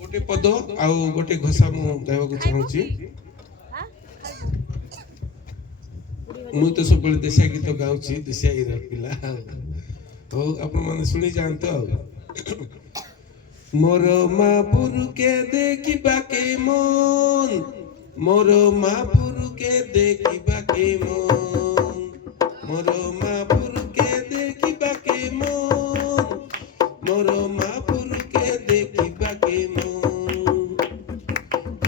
गोटे पद आउ गोटे घोषा मु गाइबा चाहूची मु तो सब देशिया गीत गाउची देशिया हीरो पिला हो आपण माने सुनी जानतो मोर मापुर के देखिबा के मन मोर मापुर के देखिबा के मन मोर मापुर के देखिबा के मन मोर मापुर के देखिबा के मन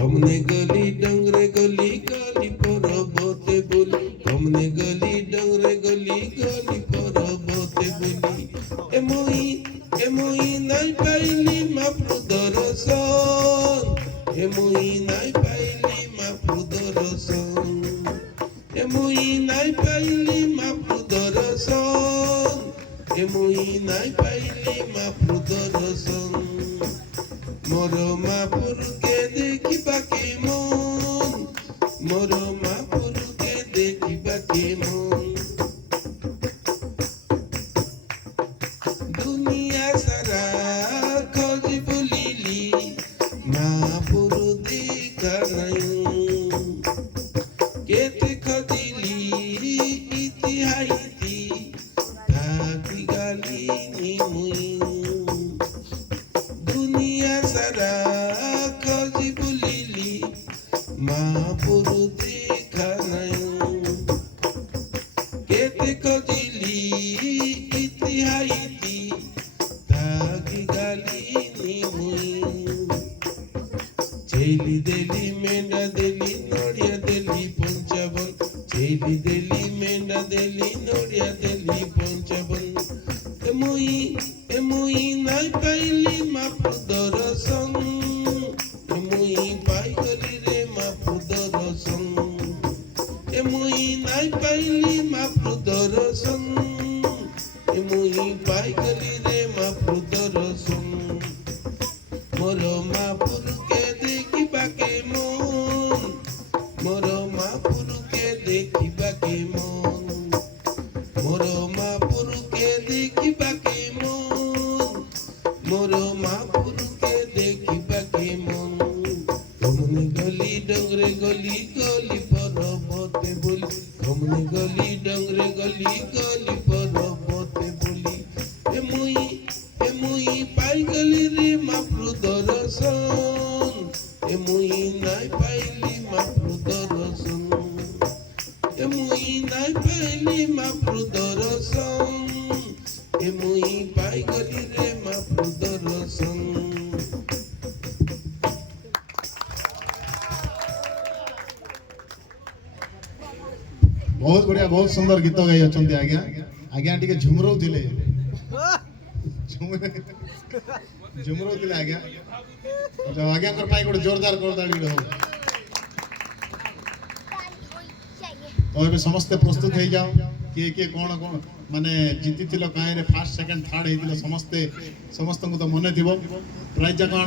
हमने गली डंगरे गली गली पर्वते बोली हमने गली डंगरे गली गली पर्वते बोली ए मोई नाई पाइली मापुर दर्शन ए मोई नाई पाइली मापुर दर्शन ए मोई नाई पाइली मापुर दर्शन ए मोई नाई पाइली मापुर दर्शन मोर मापुर के देखिबा के मन मोर मापुर के देखिबा के मन दुनिया सारा खोज बुलिली मापुर देखा नहीं केते खोजिली इतिहासी थाकी गाली नी मुई दुनिया सारा खोज बुलिली मापुर देखा नहीं केते खोजिली इतिहासी थाकी गाली नी मुई छेली देली मेंढा देली नड़िया देली पंचावन छेली देली मेंढा देली नड़िया देली पंचावन ए मुई नाई पाइली मापुर दर्शन ए मुई पाई गली रे मापुर दर्शन ए मुई नाई पाइली मापुर दर्शन ए मुई पाई गली रे मापुर दर्शन मोर मापुर के देखिबा के मन मोर मापुर के देखिबा के मन मोर मापुर के देखिबा के मन मोर मापुर के देखिबा के मन हमने गली डंगरे गली गली पर्वते बोली हमने गली डंगरे गली गली पर्वते बोली ए मुई पाई गली रे मापुर दर्शन ए मुई नाई पाइली मापुर दर्शन ए मुई नाई पाइली मापुर दर्शन ए मुई पाई गली रे मापुर दर्शन बहुत बढ़िया बहुत सुंदर गीत गाई अछंती आज्ञा आज्ञा टिके झुमरो थिले झुमरो थिले आज्ञा जो आज्ञा कर पाई गोटे जोरदार करदाड़ी हो तो ଏବେ ସମସ୍ତେ ପ୍ରସ୍ତୁତ ହେଇ ଯାओ କିଏ କିଏ କଣ କଣ ମାନେ ଜିତିଥିଲ କାହିଁରେ ଫାର୍ଷ୍ଟ ସେକେଣ୍ଡ ଥାର୍ଡ ହେଇଥିଲ ସମସ୍ତେ ସମସ୍ତଙ୍କୁ ତ ମନେ ଥିବ ପ୍ରାଇଜ ଯାକ ଆଣ